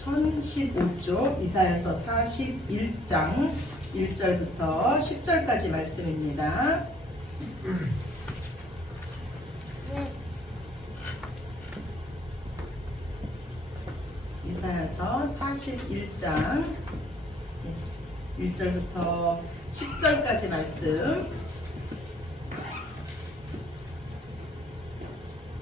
1015쪽 이사야서 41장 1절부터 10절까지 말씀입니다. 이사야서 41장 1절부터 10절까지 말씀.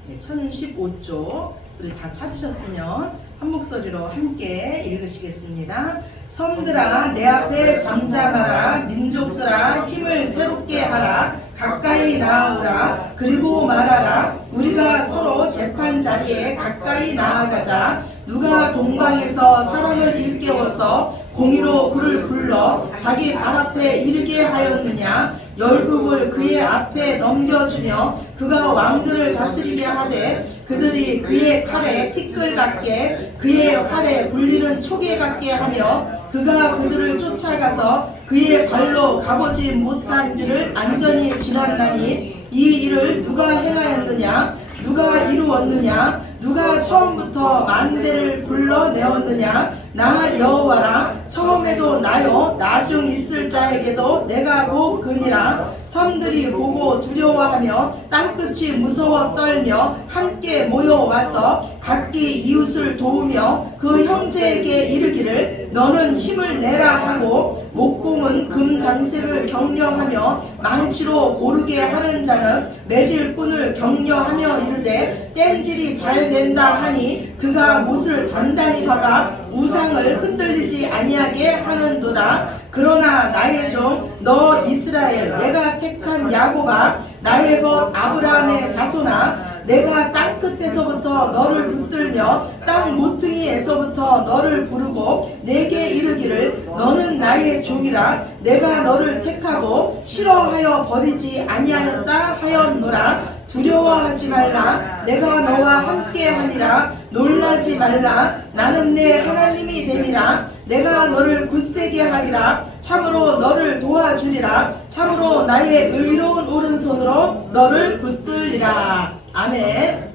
1015쪽 우리 다 찾으셨으면 한 목소리로 함께 읽으시겠습니다. 섬들아 내 앞에 잠잠하라. 민족들아 힘을 새롭게 하라. 가까이 나아오라. 그리고 말하라. 우리가 서로 재판 자리에 가까이 나아가자. 누가 동방에서 사람을 일깨워서 공의로 그를 불러 자기 발 앞에 이르게 하였느냐. 열국을 그의 앞에 넘겨주며 그가 왕들을 다스리게 하되 그들이 그의 칼에 티끌 같게 그의 활에 불리는 초계 같게 하며 그가 그들을 쫓아가서 그의 발로 가보지 못한 길을 안전히 지났나니 이 일을 누가 행하였느냐. 누가 이루었느냐. 누가 처음부터 만대를 불러내었느냐. 나 여호와라. 처음에도 나요 나중 있을 자에게도 내가 곧 그니라. 섬들이 보고 두려워하며 땅끝이 무서워 떨며 함께 모여와서 각기 이웃을 도우며 그 형제에게 이르기를 너는 힘을 내라 하고 목공은 금 장세를 격려하며 망치로 고르게 하는 자는 매질꾼을 격려하며 이르되 땜질이 잘 된다 하니 그가 못을 단단히 박아 우상을 흔들리지 아니하게 하는도다. 그러나 나의 종 너 이스라엘 내가 택한 야곱아 나의 것 아브라함의 자손아 내가 땅끝에서부터 너를 붙들며 땅 모퉁이에서부터 너를 부르고 내게 이르기를 너는 나의 종이라. 내가 너를 택하고 싫어하여 버리지 아니하였다 하였노라. 두려워하지 말라. 내가 너와 함께함이라. 놀라지 말라. 나는 내 하나님이 됨이라. 내가 너를 굳세게 하리라. 참으로 너를 도와주리라. 참으로 나의 의로운 오른손으로 너를 붙들리라. 아멘.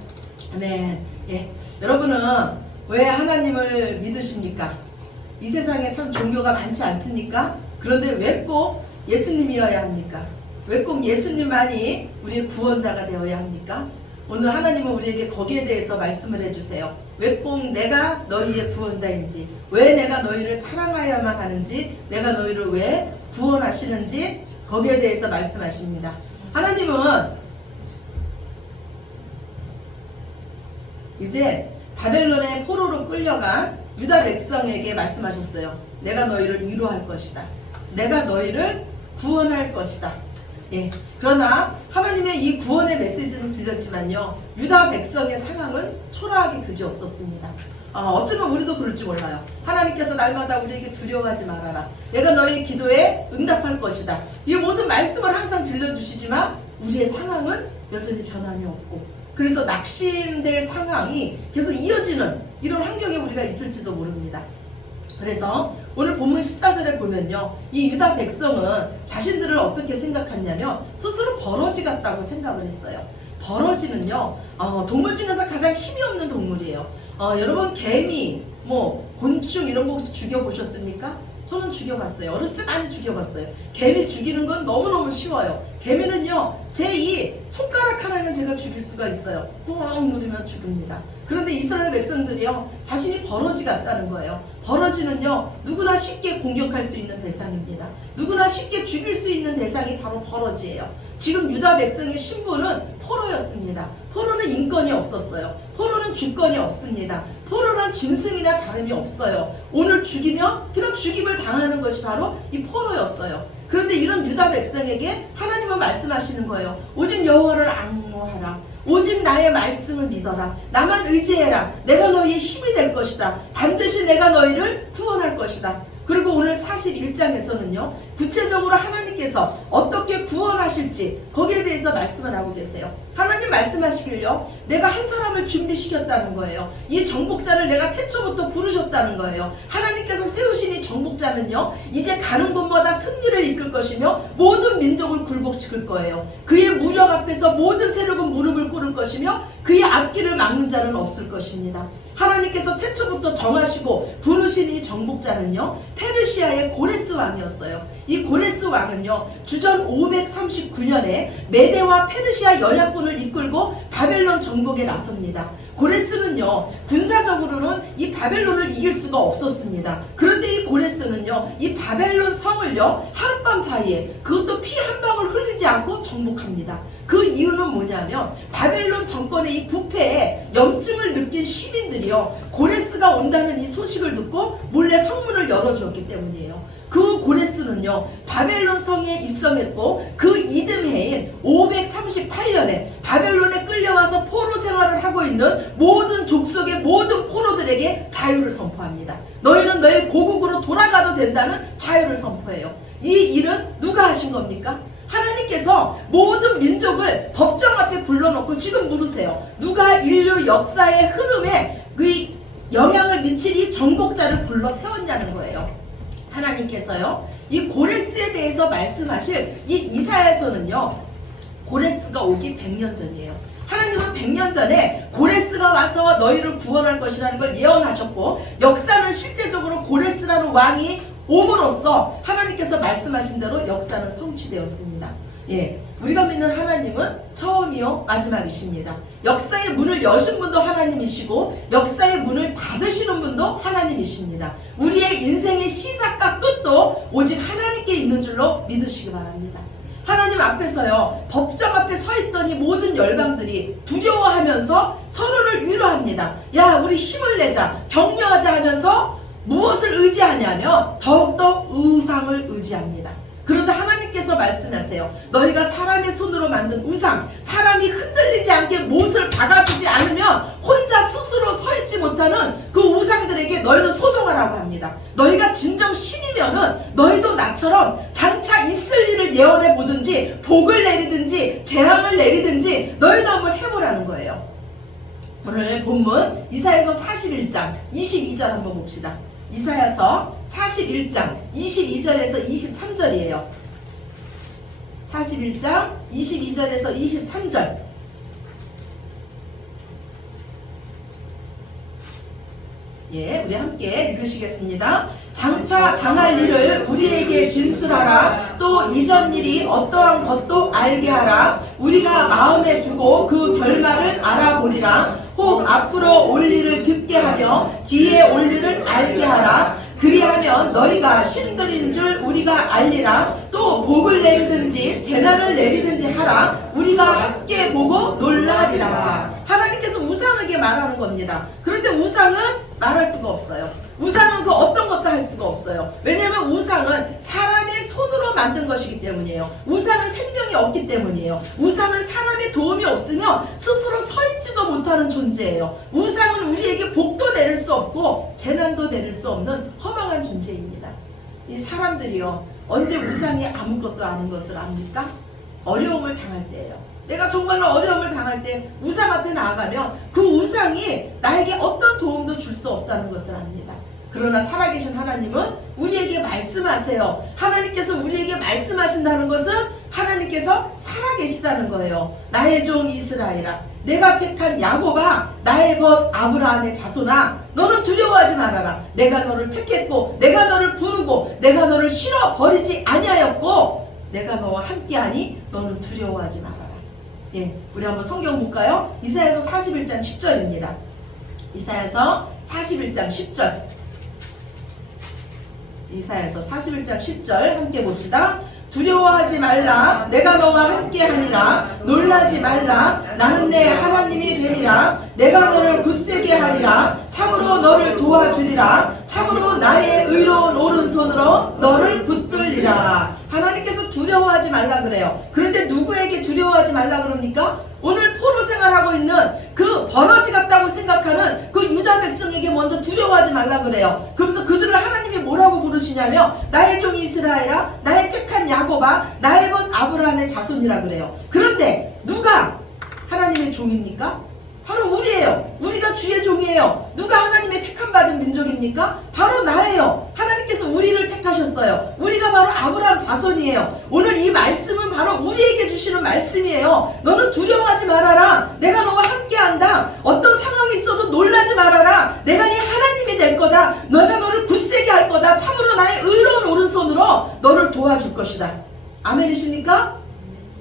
아멘. 예, 여러분은 왜 하나님을 믿으십니까? 이 세상에 참 종교가 많지 않습니까? 그런데 왜 꼭 예수님이어야 합니까? 왜 꼭 예수님만이 우리의 구원자가 되어야 합니까? 오늘 하나님은 우리에게 거기에 대해서 말씀을 해주세요. 왜 꼭 내가 너희의 구원자인지, 왜 내가 너희를 사랑하여야만 하는지, 내가 너희를 왜 구원하시는지 거기에 대해서 말씀하십니다. 하나님은 이제 바벨론의 포로로 끌려간 유다 백성에게 말씀하셨어요. 내가 너희를 위로할 것이다. 내가 너희를 구원할 것이다. 예. 그러나 하나님의 이 구원의 메시지는 들렸지만요, 유다 백성의 상황은 초라하기 그지없었습니다. 어쩌면 우리도 그럴지 몰라요. 하나님께서 날마다 우리에게 두려워하지 말아라. 내가 너희 기도에 응답할 것이다. 이 모든 말씀을 항상 들려주시지만 우리의 상황은 여전히 변함이 없고, 그래서 낙심될 상황이 계속 이어지는 이런 환경에 우리가 있을지도 모릅니다. 그래서 오늘 본문 14절에 보면요, 이 유다 백성은 자신들을 어떻게 생각했냐면 스스로 버러지 같다고 생각을 했어요. 버러지는요, 동물 중에서 가장 힘이 없는 동물이에요. 여러분 개미, 곤충 이런 거 혹시 죽여보셨습니까? 저는 죽여봤어요. 어렸을 때 많이 죽여봤어요. 개미 죽이는 건 너무너무 쉬워요. 개미는요, 제 이 손가락 하나면 제가 죽일 수가 있어요. 꾹 누르면 죽습니다. 그런데 이스라엘 백성들이요, 자신이 버러지 같다는 거예요. 버러지는요, 누구나 쉽게 공격할 수 있는 대상입니다. 누구나 쉽게 죽일 수 있는 대상이 바로 버러지예요. 지금 유다 백성의 신분은 포로였습니다. 포로는 인권이 없었어요. 포로는 주권이 없습니다. 포로는 짐승이나 다름이 없어요. 오늘 죽이면 그런 죽임을 당하는 것이 바로 이 포로였어요. 그런데 이런 유다 백성에게 하나님은 말씀하시는 거예요. 오직 여호와를 앙모하라. 오직 나의 말씀을 믿어라. 나만 의지해라. 내가 너희의 힘이 될 것이다. 반드시 내가 너희를 구원할 것이다. 그리고 오늘 41장에서는요 구체적으로 하나님께서 어떻게 구원하실지 거기에 대해서 말씀을 하고 계세요. 하나님 말씀하시길요 내가 한 사람을 준비시켰다는 거예요. 이 정복자를 내가 태초부터 부르셨다는 거예요. 하나님께서 세우신 이 정복자는요 이제 가는 곳마다 승리를 이끌 것이며 모든 민족을 굴복시킬 거예요. 그의 무력 앞에서 모든 세력은 무릎을 꿇을 것이며 그의 앞길을 막는 자는 없을 것입니다. 하나님께서 태초부터 정하시고 부르신 이 정복자는요 페르시아의 고레스 왕이었어요. 이 고레스 왕은요 주전 539년에 메대와 페르시아 연합군을 이끌고 바벨론 정복에 나섭니다. 고레스는요 군사적으로는 이 바벨론을 이길 수가 없었습니다. 그런데 이 고레스는요 이 바벨론 성을요 하룻밤 사이에 그것도 피 한 방울 흘리지 않고 정복합니다. 그 이유는 뭐냐면 바벨론 정권의 이 부패에 염증을 느낀 시민들이요 고레스가 온다는 이 소식을 듣고 몰래 성문을 열어주었기 때문이에요. 그 고레스는요 바벨론 성에 입성했고 그 이듬해인 538년에 바벨론에 끌려와서 포로 생활을 하고 있는 모든 족속의 모든 포로들에게 자유를 선포합니다. 너희는 너희 고국으로 돌아가도 된다는 자유를 선포해요. 이 일은 누가 하신 겁니까? 하나님께서 모든 민족을 법정 앞에 불러놓고 지금 물으세요. 누가 인류 역사의 흐름에 그 영향을 미칠 이 정복자를 불러 세웠냐는 거예요. 하나님께서요 이 고레스에 대해서 말씀하실 이 이사야서는요 고레스가 오기 100년 전이에요. 하나님은 100년 전에 고레스가 와서 너희를 구원할 것이라는 걸 예언하셨고 역사는 실제적으로 고레스라는 왕이 옴으로써 하나님께서 말씀하신 대로 역사는 성취되었습니다. 예, 우리가 믿는 하나님은 처음이요 마지막이십니다. 역사의 문을 여신 분도 하나님이시고 역사의 문을 닫으시는 분도 하나님이십니다. 우리의 인생의 시작과 끝도 오직 하나님께 있는 줄로 믿으시기 바랍니다. 하나님 앞에서요 법정 앞에 서 있던 이 모든 열방들이 두려워하면서 서로를 위로합니다. 야 우리 힘을 내자 격려하자 하면서 무엇을 의지하냐면 더욱더 우상을 의지합니다. 그러자 하나님께서 말씀하세요. 너희가 사람의 손으로 만든 우상, 사람이 흔들리지 않게 못을 박아주지 않으면 혼자 스스로 서 있지 못하는 그 우상들에게 너희는 소송하라고 합니다. 너희가 진정 신이면은 너희도 나처럼 장차 있을 일을 예언해 보든지 복을 내리든지 재앙을 내리든지 너희도 한번 해보라는 거예요. 오늘 본문 이사야서 41장 22절 한번 봅시다. 이사야서 41장 22절에서 23절이에요. 41장 22절에서 23절. 예, 우리 함께 읽으시겠습니다. 장차 당할 일을 우리에게 진술하라. 또 이전 일이 어떠한 것도 알게 하라. 우리가 마음에 두고 그 결말을 알아보리라. 혹 앞으로 올 일을 듣게 하며 뒤에 올 일을 알게 하라. 그리하면 너희가 신들인 줄 우리가 알리라. 또 복을 내리든지 재난을 내리든지 하라. 우리가 함께 보고 놀라리라. 하나님께서 우상에게 말하는 겁니다. 그런데 우상은 말할 수가 없어요. 우상은 그 어떤 것도 할 수가 없어요. 왜냐하면 우상은 사람의 손으로 만든 것이기 때문이에요. 우상은 생명이 없기 때문이에요. 우상은 사람의 도움이 없으면 스스로 서 있지도 못하는 존재예요. 우상은 우리에게 복도 내릴 수 없고 재난도 내릴 수 없는 허망한 존재입니다. 이 사람들이요 언제 우상이 아무것도 아닌 것을 압니까? 어려움을 당할 때예요. 내가 정말로 어려움을 당할 때 우상 앞에 나아가면 그 우상이 나에게 어떤 도움도 줄 수 없다는 것을 압니다. 그러나 살아계신 하나님은 우리에게 말씀하세요. 하나님께서 우리에게 말씀하신다는 것은 하나님께서 살아계시다는 거예요. 나의 종 이스라엘아, 내가 택한 야곱아, 나의 벗 아브라함의 자손아, 너는 두려워하지 말아라. 내가 너를 택했고 내가 너를 부르고 내가 너를 실어 버리지 아니하였고 내가 너와 함께하니 너는 두려워하지 말아라. 예, 우리 한번 성경 볼까요? 이사야서 41장 10절입니다. 이사야서 41장 10절. 이사야서 41장 10절 함께 봅시다. 두려워하지 말라. 내가 너와 함께하니라. 놀라지 말라. 나는 내 하나님이 됨이라. 내가 너를 굳세게 하리라. 참으로 너를 도와주리라. 참으로 나의 의로운 오른손으로 너를 붙들리라. 하나님께서 두려워하지 말라 그래요. 그런데 누구에게 두려워하지 말라 그럽니까? 오늘 포로 생활하고 있는 그 버러지 같다고 생각하는 그 유다 유다 백성에게 먼저 두려워하지 말라 그래요. 그러면서 그들을 하나님이 뭐라고 부르시냐면 나의 종 이스라엘아, 나의 택한 야곱아, 나의 본 아브라함의 자손이라 그래요. 그런데 누가 하나님의 종입니까? 바로 우리예요. 우리가 주의 종이에요. 누가 하나님의 택함 받은 민족입니까? 바로 나예요. 하나님께서 우리를 택하셨어요. 우리가 바로 아브라함 자손이에요. 오늘 이 말씀은 바로 우리에게 주시는 말씀이에요. 너는 두려워하지 말아라. 내가 너와 함께한다. 어떤 상황이 있어도 놀라지 말아라. 내가 네 하나님이 될 거다. 내가 너를 굳세게 할 거다. 참으로 나의 의로운 오른손으로 너를 도와줄 것이다. 아멘이십니까?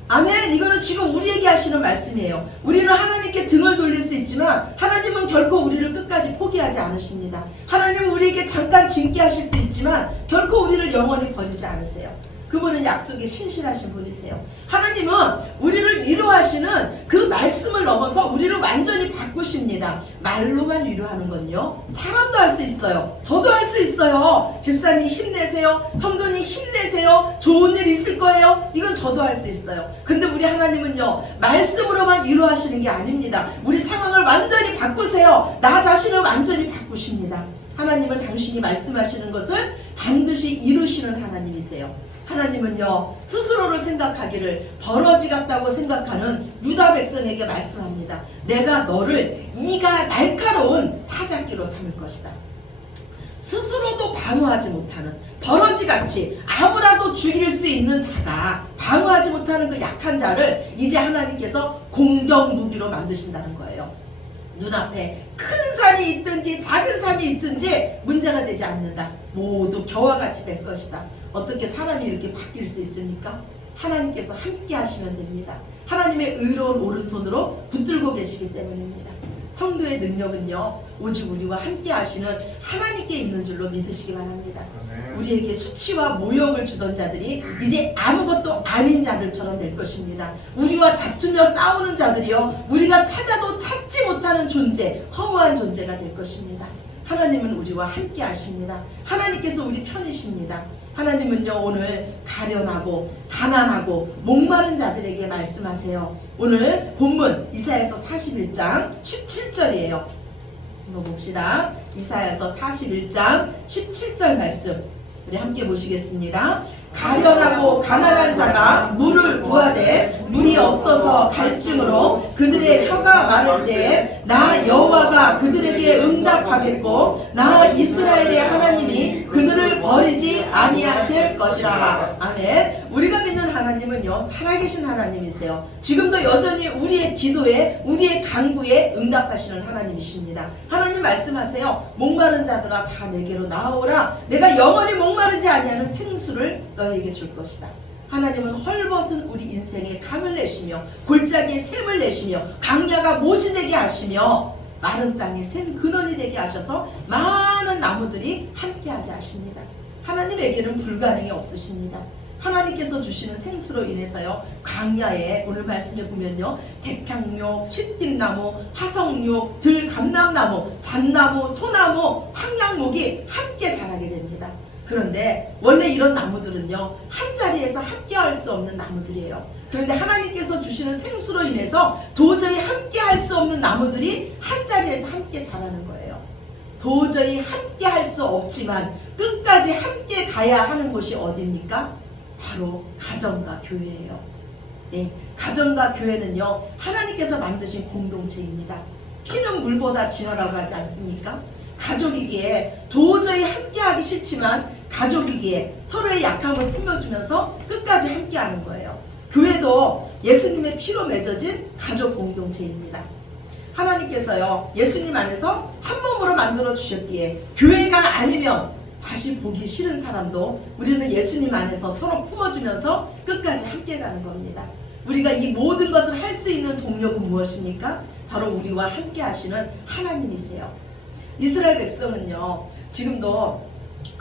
아멘. 이거는 지금 우리에게 하시는 말씀이에요. 우리는 하나님께 등을 돌릴 수 있지만 하나님은 결코 우리를 끝까지 포기하지 않으십니다. 하나님은 우리에게 잠깐 징계 하실 수 있지만 결코 우리를 영원히 버리지 않으세요. 그분은 약속에 신실하신 분이세요. 하나님은 우리를 위로하시는 그 말씀을 넘어서 우리를 완전히 바꾸십니다. 말로만 위로하는 건요, 사람도 할 수 있어요. 저도 할 수 있어요. 집사님 힘내세요. 성도님 힘내세요. 좋은 일 있을 거예요. 이건 저도 할 수 있어요. 근데 우리 하나님은요, 말씀으로만 위로하시는 게 아닙니다. 우리 상황을 완전히 바꾸세요. 나 자신을 완전히 바꾸십니다. 하나님은 당신이 말씀하시는 것을 반드시 이루시는 하나님이세요. 하나님은요, 스스로를 생각하기를 버러지 같다고 생각하는 유다 백성에게 말씀합니다. 내가 너를 이가 날카로운 타작기로 삼을 것이다. 스스로도 방어하지 못하는 버러지같이 아무라도 죽일 수 있는 자가 방어하지 못하는 그 약한 자를 이제 하나님께서 공격 무기로 만드신다는 거예요. 눈앞에 큰 산이 있든지 작은 산이 있든지 문제가 되지 않는다. 모두 겨와 같이 될 것이다. 어떻게 사람이 이렇게 바뀔 수 있습니까? 하나님께서 함께 하시면 됩니다. 하나님의 의로운 오른손으로 붙들고 계시기 때문입니다. 성도의 능력은요, 오직 우리와 함께 하시는 하나님께 있는 줄로 믿으시기 바랍니다. 우리에게 수치와 모욕을 주던 자들이 이제 아무것도 아닌 자들처럼 될 것입니다. 우리와 다투며 싸우는 자들이요, 우리가 찾아도 찾지 못하는 존재, 허무한 존재가 될 것입니다. 하나님은 우리와 함께 하십니다. 하나님께서 우리 편이십니다. 하나님은요, 오늘 가련하고 가난하고 목마른 자들에게 말씀하세요. 오늘 본문 이사야서 41장 17절이에요. 한번 봅시다. 이사야서 41장 17절 말씀 우리 함께 보시겠습니다. 가련하고 가난한 자가 물을 구하되 물이 없어서 갈증으로 그들의 혀가 마를 때에 나 여호와가 그들에게 응답하겠고 나 이스라엘의 하나님이 그들을 버리지 아니하실 것이라. 아멘. 우리가 믿는 하나님은요, 살아계신 하나님이세요. 지금도 여전히 우리의 기도에, 우리의 간구에 응답하시는 하나님이십니다. 하나님 말씀하세요. 목마른 자들아 다 내게로 나오라. 내가 영원히 목마르지 아니하는 생수를 너에게 줄 것이다. 하나님은 헐벗은 우리 인생에 강을 내시며 골짜기에 샘을 내시며 강야가 모지되게 하시며 마른 땅에 샘 근원이 되게 하셔서 많은 나무들이 함께하게 하십니다. 하나님에게는 불가능이 없으십니다. 하나님께서 주시는 생수로 인해서요, 광야에 오늘 말씀에 보면요, 백향목, 시띠나무, 화석류, 들감람나무, 잣나무, 소나무, 황양목이 함께 자라게 됩니다. 그런데 원래 이런 나무들은요, 한 자리에서 함께 할 수 없는 나무들이에요. 그런데 하나님께서 주시는 생수로 인해서 도저히 함께 할 수 없는 나무들이 한 자리에서 함께 자라는 거예요. 도저히 함께 할 수 없지만 끝까지 함께 가야 하는 곳이 어디입니까? 바로 가정과 교회예요. 네, 가정과 교회는요, 하나님께서 만드신 공동체입니다. 피는 물보다 진하다고 하지 않습니까? 가족이기에 도저히 함께하기 싫지만 가족이기에 서로의 약함을 품어주면서 끝까지 함께하는 거예요. 교회도 예수님의 피로 맺어진 가족 공동체입니다. 하나님께서요, 예수님 안에서 한 몸으로 만들어 주셨기에 교회가 아니면 다시 보기 싫은 사람도 우리는 예수님 안에서 서로 품어주면서 끝까지 함께 가는 겁니다. 우리가 이 모든 것을 할 수 있는 동력은 무엇입니까? 바로 우리와 함께 하시는 하나님이세요. 이스라엘 백성은요, 지금도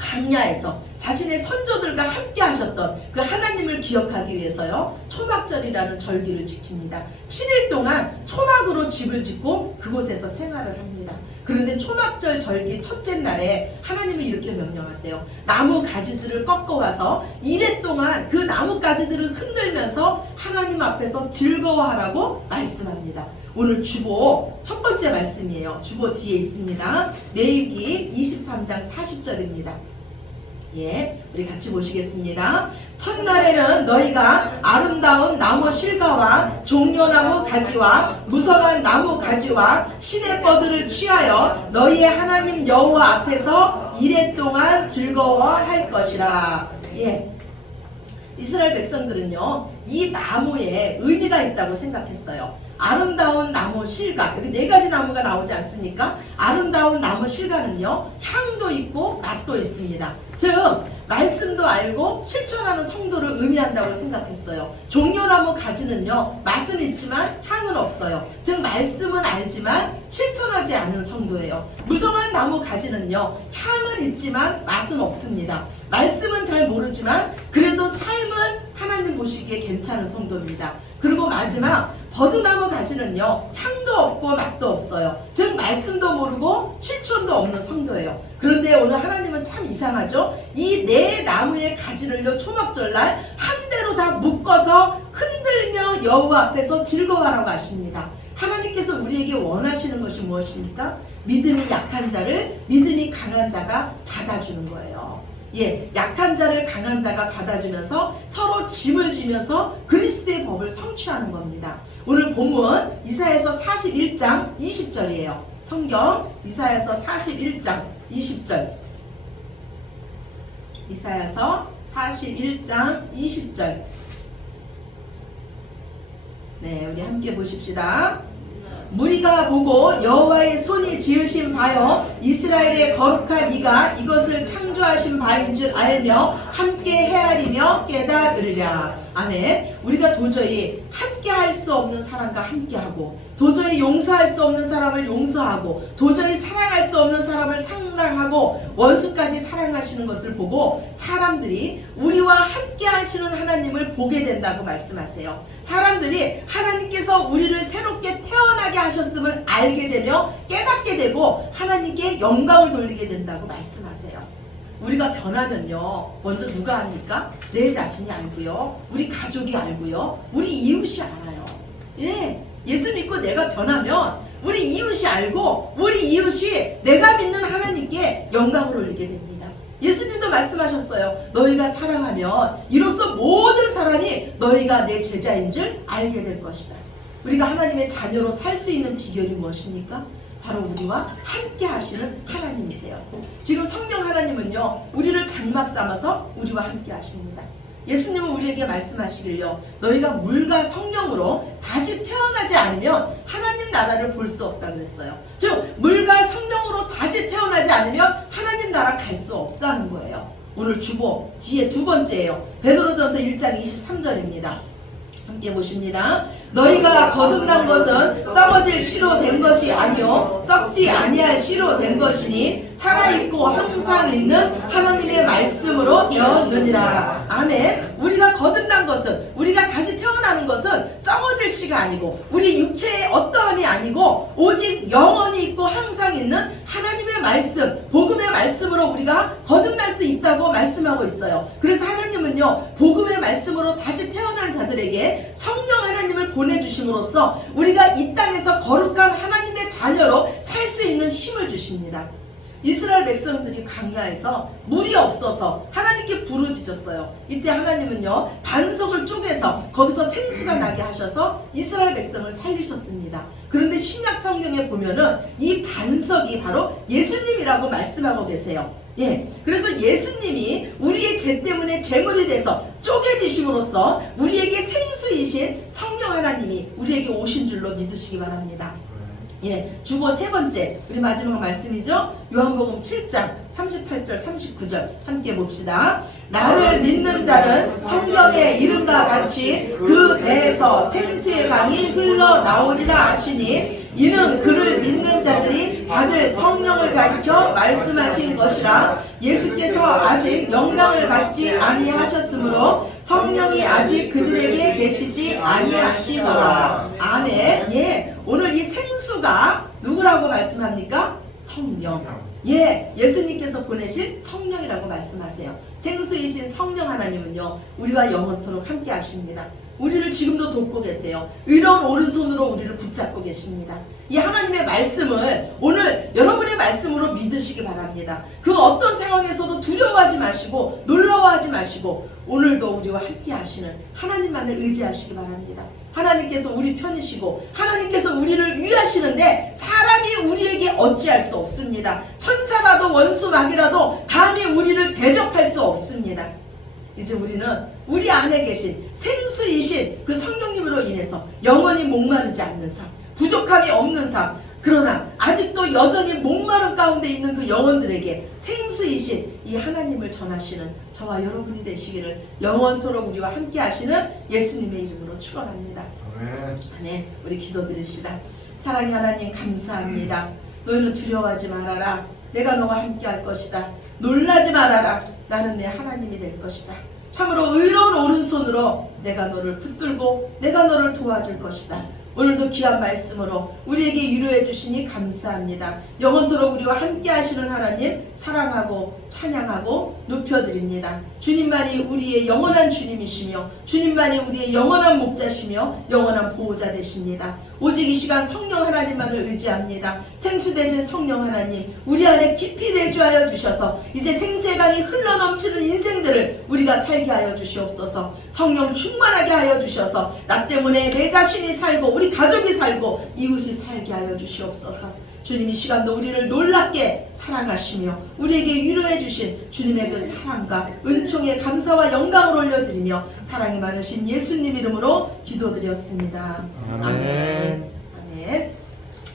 광야에서 자신의 선조들과 함께 하셨던 그 하나님을 기억하기 위해서요, 초막절이라는 절기를 지킵니다. 7일 동안 초막으로 집을 짓고 그곳에서 생활을 합니다. 그런데 초막절 절기 첫째 날에 하나님은 이렇게 명령하세요. 나무 가지들을 꺾어와서 이래 동안 그 나무 가지들을 흔들면서 하나님 앞에서 즐거워하라고 말씀합니다. 오늘 주보 첫 번째 말씀이에요. 주보 뒤에 있습니다. 레위기 23장 40절입니다. 예, 우리 같이 보시겠습니다. 첫날에는 너희가 아름다운 나무 실과와 종려나무 가지와 무성한 나무 가지와 시내버들을 취하여 너희의 하나님 여호와 앞에서 이래 동안 즐거워할 것이라. 예, 이스라엘 백성들은요, 이 나무에 의미가 있다고 생각했어요. 아름다운 나무 실과, 여기 4가지 나무가 나오지 않습니까? 아름다운 나무 실과는요, 향도 있고 맛도 있습니다. 즉 말씀도 알고 실천하는 성도를 의미한다고 생각했어요. 종려나무 가지는요, 맛은 있지만 향은 없어요. 즉 말씀은 알지만 실천하지 않은 성도예요. 무성한 나무 가지는요, 향은 있지만 맛은 없습니다. 말씀은 잘 모르지만 그래도 삶은 하나님 보시기에 괜찮은 성도입니다. 그리고 마지막 버드나무 가지는요, 향도 없고 맛도 없어요. 즉 말씀도 모르고 실천도 없는 성도예요. 그런데 오늘 하나님은 참 이상하죠. 이 4나무의 가지를요, 초막절날 한 대로 다 묶어서 흔들며 여호와 앞에서 즐거워하라고 하십니다. 하나님께서 우리에게 원하시는 것이 무엇입니까? 믿음이 약한 자를 믿음이 강한 자가 받아주는 거예요. 예, 약한 자를 강한 자가 받아주면서 서로 짐을 지면서 그리스도의 법을 성취하는 겁니다. 오늘 본문 이사야서 41장 20절이에요. 성경 이사야서 41장 20절. 이사야서 41장 20절. 네, 우리 함께 보십시다. 무리가 보고 여호와의 손이 지으신 바여 이스라엘의 거룩한 이가 이것을 창조하신 바인 줄 알며 함께 헤아리며 깨달으리라. 아멘. 우리가 도저히 함께 할 수 없는 사람과 함께하고, 도저히 용서할 수 없는 사람을 용서하고, 도저히 사랑할 수 없는 사람을 사랑하고, 원수까지 사랑하시는 것을 보고 사람들이 우리와 함께 하시는 하나님을 보게 된다고 말씀하세요. 사람들이 하나님께서 우리를 새롭게 태어나게 하셨음을 알게 되며 깨닫게 되고 하나님께 영광을 돌리게 된다고 말씀하세요. 우리가 변하면요, 먼저 누가 합니까? 내 자신이 알고요, 우리 가족이 알고요, 우리 이웃이 알아요. 예, 예수 믿고 내가 변하면 우리 이웃이 알고 우리 이웃이 내가 믿는 하나님께 영광을 올리게 됩니다. 예수님도 말씀하셨어요. 너희가 사랑하면 이로써 모든 사람이 너희가 내 제자인 줄 알게 될 것이다. 우리가 하나님의 자녀로 살 수 있는 비결이 무엇입니까? 바로 우리와 함께 하시는 하나님이세요. 지금 성령 하나님은요, 우리를 장막 삼아서 우리와 함께 하십니다. 예수님은 우리에게 말씀하시길요, 너희가 물과 성령으로 다시 태어나지 않으면 하나님 나라를 볼 수 없다 그랬어요. 즉 물과 성령으로 다시 태어나지 않으면 하나님 나라 갈 수 없다는 거예요. 오늘 주보 뒤에 두 번째예요. 베드로전서 1장 23절입니다. 함께 보십니다. 너희가 거듭난 것은 썩어질 씨로 된 것이 아니요 썩지 아니할 씨로 된 것이니 살아있고 항상 있는 하나님의 말씀으로 되었느니라. 아멘. 우리가 거듭난 것은, 우리가 다시 태어나는 것은 썩어질 씨가 아니고 우리 육체의 어떠함이 아니고 오직 영원히 있고 항상 있는 하나님의 말씀, 복음의 말씀으로 우리가 거듭날 수 있다고 말씀하고 있어요. 그래서 하나님은요, 복음의 말씀으로 다시 태어난 자들에게 성령 하나님을 보내주심으로써 우리가 이 땅에서 거룩한 하나님의 자녀로 살 수 있는 힘을 주십니다. 이스라엘 백성들이 광야에서 물이 없어서 하나님께 부르짖었어요. 이때 하나님은요, 반석을 쪼개서 거기서 생수가 나게 하셔서 이스라엘 백성을 살리셨습니다. 그런데 신약 성경에 보면은 이 반석이 바로 예수님이라고 말씀하고 계세요. 예, 그래서 예수님이 우리의 죄 때문에 제물이 돼서 쪼개지심으로써 우리에게 생수이신 성령 하나님이 우리에게 오신 줄로 믿으시기 바랍니다. 예, 주보 세 번째, 우리 마지막 말씀이죠. 요한복음 7장 38절 39절 함께 봅시다. 나를 믿는 자는 성경의 이름과 같이 그 배에서 생수의 강이 흘러나오리라 하시니 이는 그를 믿는 자들이 받을 성령을 가리켜 말씀하신 것이라. 예수께서 아직 영광을 받지 아니하셨으므로 성령이 아직 그들에게 계시지 아니하시더라. 아멘. 예, 오늘 이 생수가 누구라고 말씀합니까? 성령. 예, 예수님께서 보내실 성령이라고 말씀하세요. 생수이신 성령 하나님은요, 우리와 영원토록 함께 하십니다. 우리를 지금도 돕고 계세요. 의로운 오른손으로 우리를 붙잡고 계십니다. 이 하나님의 말씀을 오늘 여러분의 말씀으로 믿으시기 바랍니다. 그 어떤 상황에서도 두려워하지 마시고 놀라워하지 마시고 오늘도 우리와 함께 하시는 하나님만을 의지하시기 바랍니다. 하나님께서 우리 편이시고 하나님께서 우리를 위하시는데 사람이 우리에게 어찌할 수 없습니다. 천사라도 원수마귀라도 감히 우리를 대적할 수 없습니다. 이제 우리는 우리 안에 계신 생수이신 그 성령님으로 인해서 영원히 목마르지 않는 삶, 부족함이 없는 삶, 그러나 아직도 여전히 목마름 가운데 있는 그 영혼들에게 생수이신 이 하나님을 전하시는 저와 여러분이 되시기를 영원토록 우리와 함께 하시는 예수님의 이름으로 축원합니다. 아멘. 우리 기도드립시다. 사랑의 하나님 감사합니다. 너희는 두려워하지 말아라. 내가 너와 함께 할 것이다. 놀라지 말아라. 나는 내 하나님이 될 것이다. 참으로 의로운 오른손으로 내가 너를 붙들고 내가 너를 도와줄 것이다. 오늘도 귀한 말씀으로 우리에게 위로해 주시니 감사합니다. 영원토록 우리와 함께 하시는 하나님 사랑하고 찬양하고 높여드립니다. 주님만이 우리의 영원한 주님이시며 주님만이 우리의 영원한 목자시며 영원한 보호자 되십니다. 오직 이 시간 성령 하나님만을 의지합니다. 생수 되신 성령 하나님 우리 안에 깊이 내주하여 주셔서 이제 생수의 강이 흘러넘치는 인생들을 우리가 살게 하여 주시옵소서. 성령 충만하게 하여 주셔서 나 때문에 내 자신이 살고 우리 가족이 살고 이웃이 살게 하여 주시옵소서. 주님 이 시간도 우리를 놀랍게 사랑하시며 우리에게 위로해 주신 주님의 그 사랑과 은총에 감사와 영광을 올려드리며 사랑이 많으신 예수님 이름으로 기도드렸습니다. 아멘. 아멘.